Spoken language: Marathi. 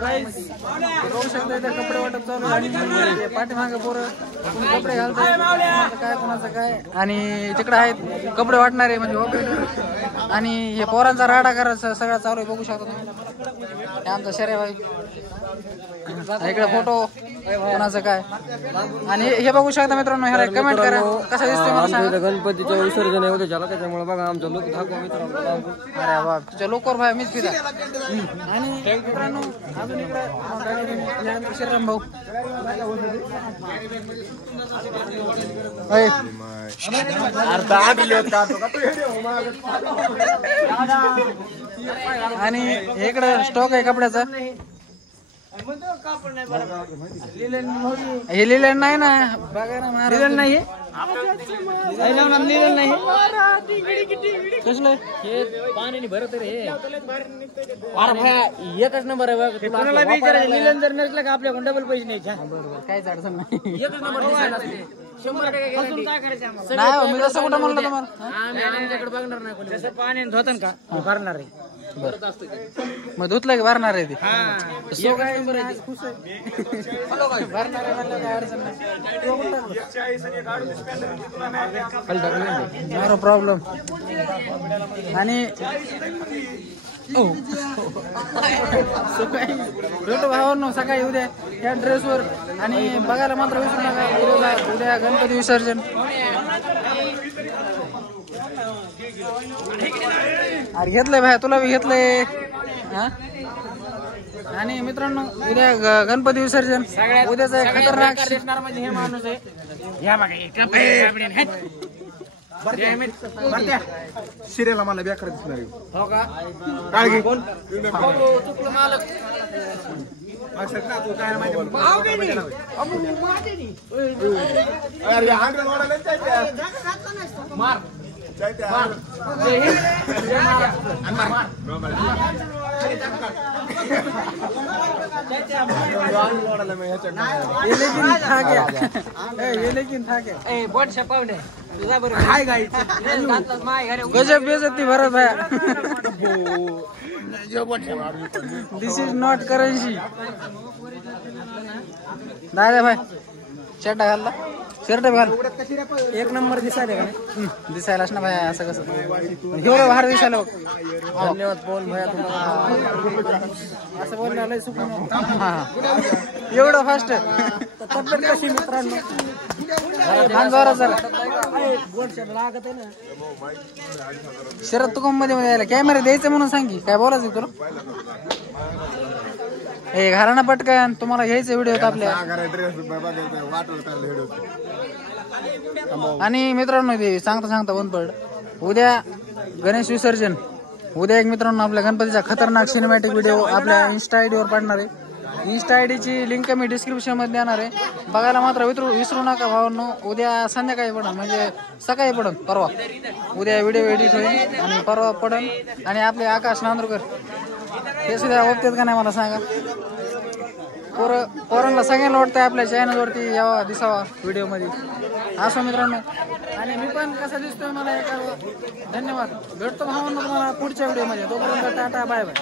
बघू शकता इथे कपडे वाटप चालू आहे आणि पाठीमागे पोरं कपडे घालतात काय कोणाचं काय आणि तिकडे आहेत कपडे वाटणारे म्हणजे ऑपरेटर आणि हे पोरांचा राडा करायचा सगळा चालू आहे बघू शकता तुम्ही. आमचा शर्या भाई इकडे फोटो कोणाचं काय आणि हे बघू शकता मित्रांनो. ह्याला कमेंट करा कसा दिसतोय मला सांगा. गणपतीचं विसर्जन आहे उद्या झाला त्याच्यामुळे बघा आमचा लोक दाखवा मित्रांनो. अरे बाप तुझ्या लोकर भाई मीच पिता आणि मित्रांनो अजून इकडे श्रीराम भाऊ आणि इकडे स्टॉक आहे कपड्याचा. हे लिहिलं नाही ना बघा ना लिहिलं नाही कसलं हे पाणी भरत रे एकच नंबर आहे लिहिलं जर नसलं का आपल्याकडून डबल पैसे नाही काहीच अडचण नाही. एकच नंबर नाही मी तसं कुठं म्हणलं तुम्हाला आमच्याकडे बघणार नाही जसं पाणी धुतं का भरणार आहे मग धुतलं की भरणार आहे ते भरणार आहे अडचण नाही प्रॉब्लेम. आणि भेटू भावांनो सकाळी उद्या या ड्रेसवर आणि बघायला मात्र विसरू नका उद्या गणपती विसर्जन. अरे घेतलंय भाई तुला बी घेतलंय आणि मित्रांनो उद्या गणपती विसर्जन उद्याच खतरनाक म्हणजे हे माणूस आहे शिरेला मला बेकार दिसणार हो का काळजी कोण चुकलं मालक गजब बेइज्जती भरत भाई. दिस इज नॉट करन्सी. दादा भाई शर्ट घालला शर्ट घाल एक नंबर दिसायला का दिसायलाच ना भाई असं कसं एवढं बाहेर दिसायला. धन्यवाद बोल भाई तुम्हाला असं बोललं एवढं फास्ट तब्येत कशी मित्रांनो शरद तुकम मध्ये यायला कॅमेरा द्यायचं म्हणून सांगी काय बोलायचं तुला हे घाला ना पटकन तुम्हाला घ्यायचं व्हिडिओ आपल्या. आणि मित्रांनो ते सांगता बंद पड उद्या गणेश विसर्जन उद्या एक मित्रांनो आपल्या गणपतीचा खतरनाक सिनेमॅटिक व्हिडिओ आपल्या इन्स्टा आयडीवर पडणार आहे. इन्स्टा आयडीची लिंक मी डिस्क्रिप्शन मध्ये देणार आहे बघायला मात्र विसरू नका भावांनो. उद्या संध्याकाळी पडन म्हणजे सकाळी पडन परवा उद्या व्हिडिओ एडिट होईल आणि परवा पडन. आणि आपले आकाश नांदुरकर हे सुद्धा ओळखतात का नाही मला सांगा. पोरांना सगळ्यांना वाटतंय आपल्या चॅनलवरती यावा दिसावा व्हिडिओ मध्ये असं मित्रांनो. आणि मी पण कसा दिसतोय मला एका धन्यवाद भेटतो भावांना तुम्हाला पुढच्या व्हिडिओ मध्ये. तोपर्यंत टाटा बाय बाय.